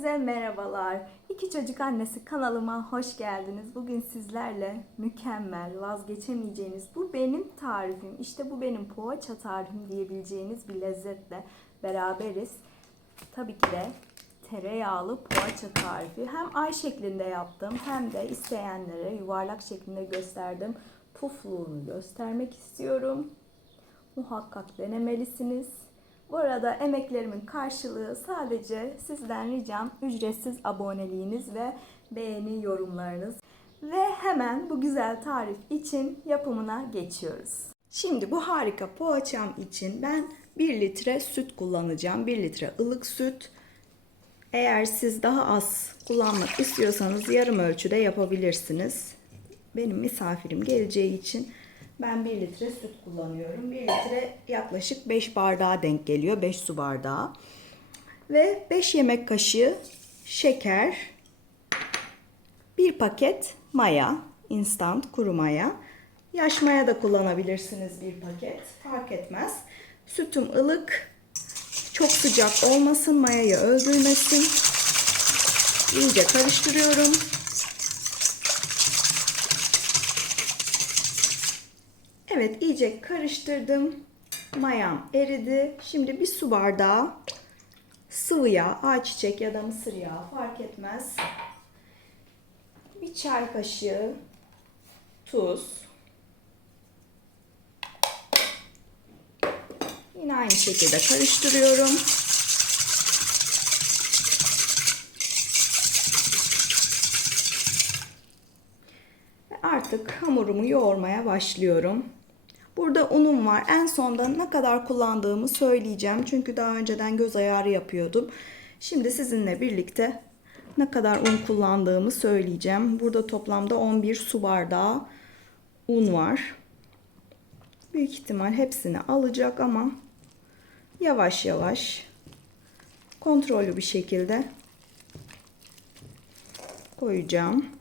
Herkese merhabalar. İki Çocuk Annesi kanalıma hoş geldiniz. Bugün sizlerle mükemmel, vazgeçemeyeceğiniz bu benim tarifim. İşte bu benim poğaça tarifim diyebileceğiniz bir lezzetle beraberiz. Tabii ki de tereyağlı poğaça tarifi. Hem ay şeklinde yaptım hem de isteyenlere yuvarlak şeklinde gösterdim. Pufluğunu göstermek istiyorum. Muhakkak denemelisiniz. Bu arada emeklerimin karşılığı sadece sizden ricam ücretsiz aboneliğiniz ve beğeni yorumlarınız. Ve hemen bu güzel tarif için yapımına geçiyoruz. Şimdi bu harika poğaçam için ben 1 litre süt kullanacağım. 1 litre ılık süt. Eğer siz daha az kullanmak istiyorsanız yarım ölçüde yapabilirsiniz. Benim misafirim geleceği için ben 1 litre süt kullanıyorum. 1 litre yaklaşık 5 bardağa denk geliyor. 5 su bardağı. Ve 5 yemek kaşığı şeker. 1 paket maya. Instant kuru maya. Yaş maya da kullanabilirsiniz bir paket. Fark etmez. Sütüm ılık. Çok sıcak olmasın. Mayayı öldürmesin. İyice karıştırıyorum. Evet iyice karıştırdım. Mayam eridi. Şimdi bir su bardağı sıvı yağ, ayçiçek ya da mısır yağı fark etmez. Bir çay kaşığı tuz. Yine aynı şekilde karıştırıyorum. Ve artık hamurumu yoğurmaya başlıyorum. Burada unum var. En sonda ne kadar kullandığımı söyleyeceğim. Çünkü daha önceden göz ayarı yapıyordum. Şimdi sizinle birlikte ne kadar un kullandığımı söyleyeceğim. Burada toplamda 11 su bardağı un var. Büyük ihtimal hepsini alacak ama yavaş yavaş kontrollü bir şekilde koyacağım.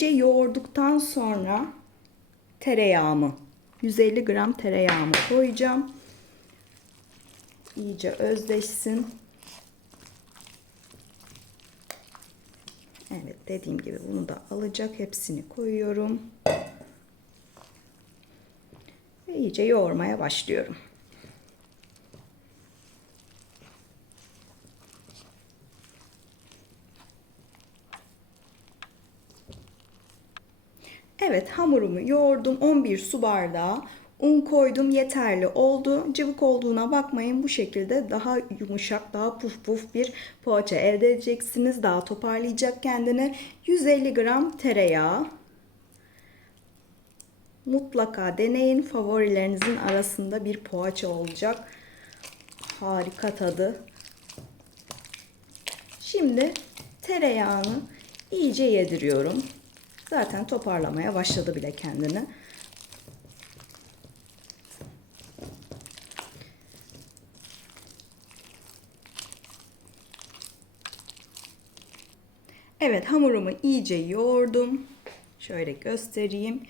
İyice yoğurduktan sonra tereyağımı 150 gram tereyağımı koyacağım. İyice özleşsin. Evet dediğim gibi bunu da alacak. Hepsini koyuyorum. Ve iyice yoğurmaya başlıyorum. Evet hamurumu yoğurdum 11 su bardağı un koydum yeterli oldu. Cıvık olduğuna bakmayın bu şekilde daha yumuşak daha puf puf bir poğaça elde edeceksiniz. Daha toparlayacak kendini. 150 gram tereyağı. Mutlaka deneyin favorilerinizin arasında bir poğaça olacak. Harika tadı. Şimdi tereyağını iyice yediriyorum. Zaten toparlamaya başladı bile kendini. Evet hamurumu iyice yoğurdum. Şöyle göstereyim.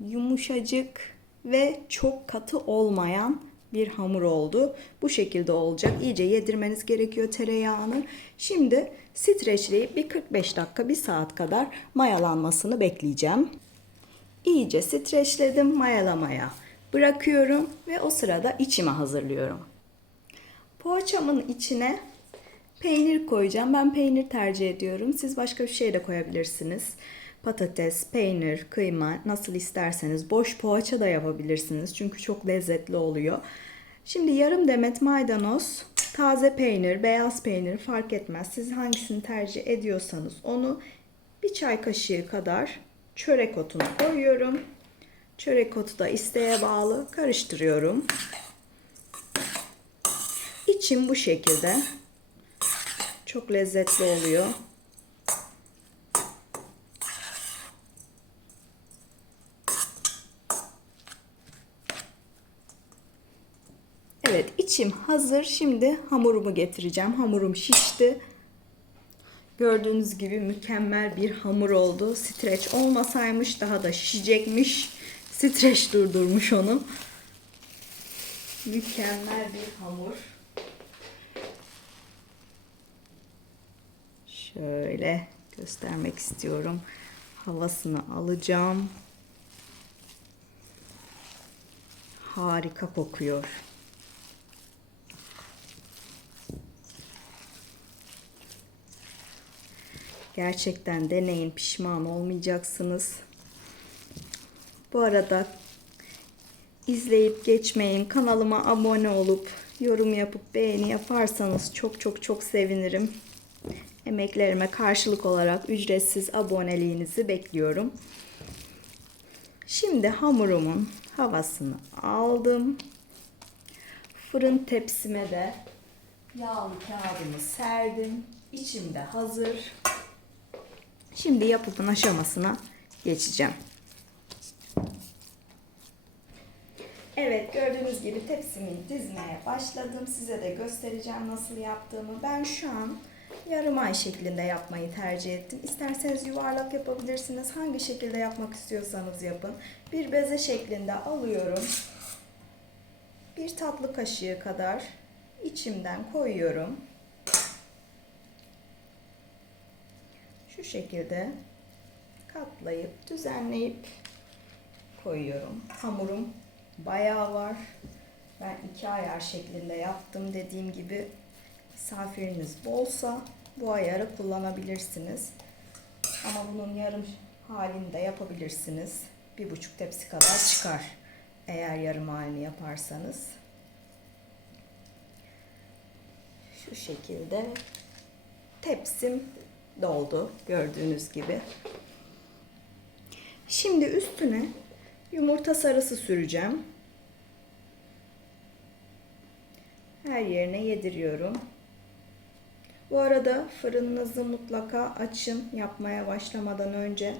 Yumuşacık ve çok katı olmayan bir hamur oldu. Bu şekilde olacak. İyice yedirmeniz gerekiyor tereyağını. Şimdi streçleyip bir 45 dakika, bir saat kadar mayalanmasını bekleyeceğim. İyice streçledim mayalamaya bırakıyorum ve o sırada içimi hazırlıyorum. Poğaçamın içine peynir koyacağım. Ben peynir tercih ediyorum. Siz başka bir şey de koyabilirsiniz. Patates, peynir, kıyma nasıl isterseniz boş poğaça da yapabilirsiniz. Çünkü çok lezzetli oluyor. Şimdi yarım demet maydanoz, taze peynir, beyaz peynir fark etmez. Siz hangisini tercih ediyorsanız onu bir çay kaşığı kadar çörek otunu koyuyorum. Çörek otu da isteğe bağlı karıştırıyorum. İçim bu şekilde. Çok lezzetli oluyor. Evet içim hazır. Şimdi hamurumu getireceğim. Hamurum şişti. Gördüğünüz gibi mükemmel bir hamur oldu. Streç olmasaymış daha da şişecekmiş. Streç durdurmuş onu. Mükemmel bir hamur. Şöyle göstermek istiyorum. Havasını alacağım. Harika kokuyor. Gerçekten deneyin pişman olmayacaksınız. Bu arada izleyip geçmeyin. Kanalıma abone olup yorum yapıp beğeni yaparsanız çok çok çok sevinirim. Emeklerime karşılık olarak ücretsiz aboneliğinizi bekliyorum. Şimdi hamurumun havasını aldım. Fırın tepsime de yağlı kağıdımı serdim. İçimde hazır. Şimdi yapımın aşamasına geçeceğim. Evet gördüğünüz gibi tepsimi dizmeye başladım. Size de göstereceğim nasıl yaptığımı. Ben şu an yarım ay şeklinde yapmayı tercih ettim. İsterseniz yuvarlak yapabilirsiniz. Hangi şekilde yapmak istiyorsanız yapın. Bir beze şeklinde alıyorum. Bir tatlı kaşığı kadar içimden koyuyorum. Şekilde katlayıp düzenleyip koyuyorum. Hamurum bayağı var. Ben iki ayar şeklinde yaptım. Dediğim gibi misafiriniz bolsa bu ayarı kullanabilirsiniz. Ama bunun yarım halini de yapabilirsiniz. Bir buçuk tepsi kadar çıkar. Eğer yarım halini yaparsanız. Şu şekilde tepsim doldu gördüğünüz gibi. Şimdi üstüne yumurta sarısı süreceğim. Her yerine yediriyorum. Bu arada fırınınızı mutlaka açın yapmaya başlamadan önce.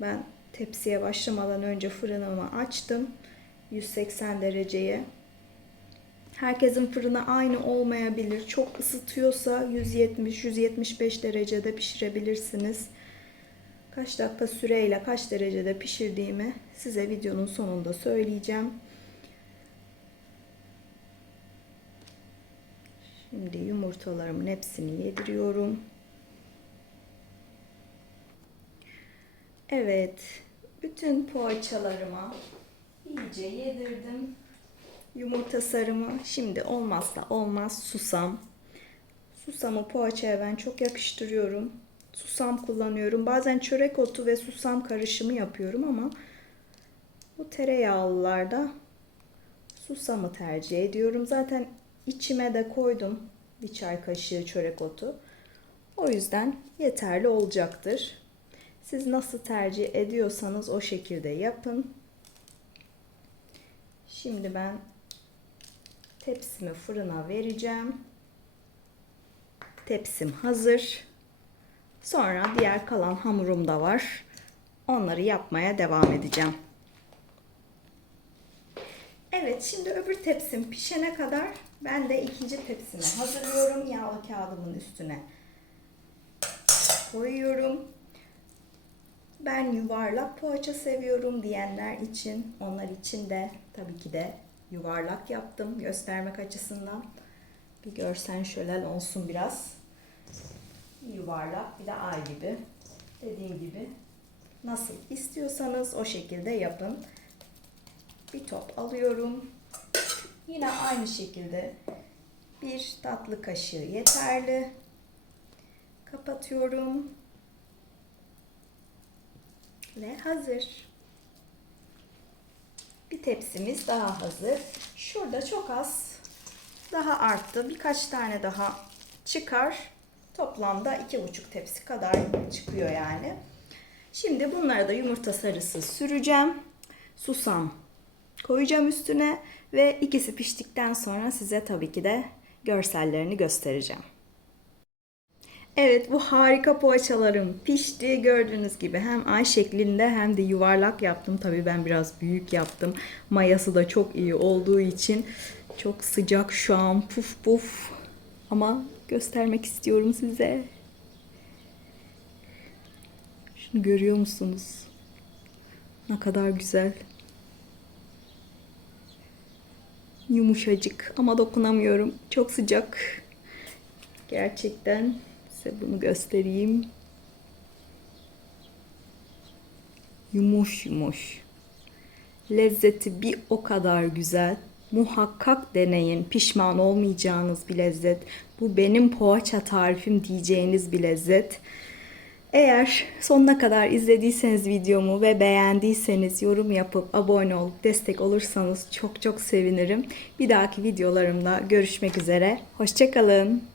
Ben tepsiye başlamadan önce fırınımı açtım. 180 dereceye. Herkesin fırını aynı olmayabilir. Çok ısıtıyorsa 170-175 derecede pişirebilirsiniz. Kaç dakika süreyle kaç derecede pişirdiğimi size videonun sonunda söyleyeceğim. Şimdi yumurtalarımın hepsini yediriyorum. Evet, bütün poğaçalarıma iyice yedirdim. Yumurta sarımı şimdi olmazsa olmaz susam. Susamı poğaçaya ben çok yakıştırıyorum. Susam kullanıyorum. Bazen çörek otu ve susam karışımı yapıyorum ama bu tereyağlılarda susamı tercih ediyorum. Zaten içime de koydum bir çay kaşığı çörek otu. O yüzden yeterli olacaktır. Siz nasıl tercih ediyorsanız o şekilde yapın. Şimdi ben tepsimi fırına vereceğim. Tepsim hazır. Sonra diğer kalan hamurum da var. Onları yapmaya devam edeceğim. Evet şimdi öbür tepsim pişene kadar ben de ikinci tepsimi hazırlıyorum. Yağlı kağıdımın üstüne koyuyorum. Ben yuvarlak poğaça seviyorum diyenler için, onlar için de tabii ki de yuvarlak yaptım göstermek açısından. Bir görsen şölen olsun biraz. Yuvarlak bir de ay gibi. Dediğim gibi nasıl istiyorsanız o şekilde yapın. Bir top alıyorum. Yine aynı şekilde bir tatlı kaşığı yeterli. Kapatıyorum. Ve hazır. Bir tepsimiz daha hazır. Şurada çok az daha arttı. Birkaç tane daha çıkar. Toplamda iki buçuk tepsi kadar çıkıyor yani. Şimdi bunlara da yumurta sarısı süreceğim. Susam koyacağım üstüne ve ikisi piştikten sonra size tabii ki de görsellerini göstereceğim. Evet bu harika poğaçalarım pişti. Gördüğünüz gibi hem ay şeklinde hem de yuvarlak yaptım. Tabii ben biraz büyük yaptım. Mayası da çok iyi olduğu için çok sıcak şu an puf puf. Ama göstermek istiyorum size. Şunu görüyor musunuz? Ne kadar güzel. Yumuşacık ama dokunamıyorum. Çok sıcak. Gerçekten size bunu göstereyim. Yumuş yumuş. Lezzeti bir o kadar güzel. Muhakkak deneyin. Pişman olmayacağınız bir lezzet. Bu benim poğaça tarifim diyeceğiniz bir lezzet. Eğer sonuna kadar izlediyseniz videomu ve beğendiyseniz yorum yapıp abone olup destek olursanız çok çok sevinirim. Bir dahaki videolarımda görüşmek üzere. Hoşçakalın.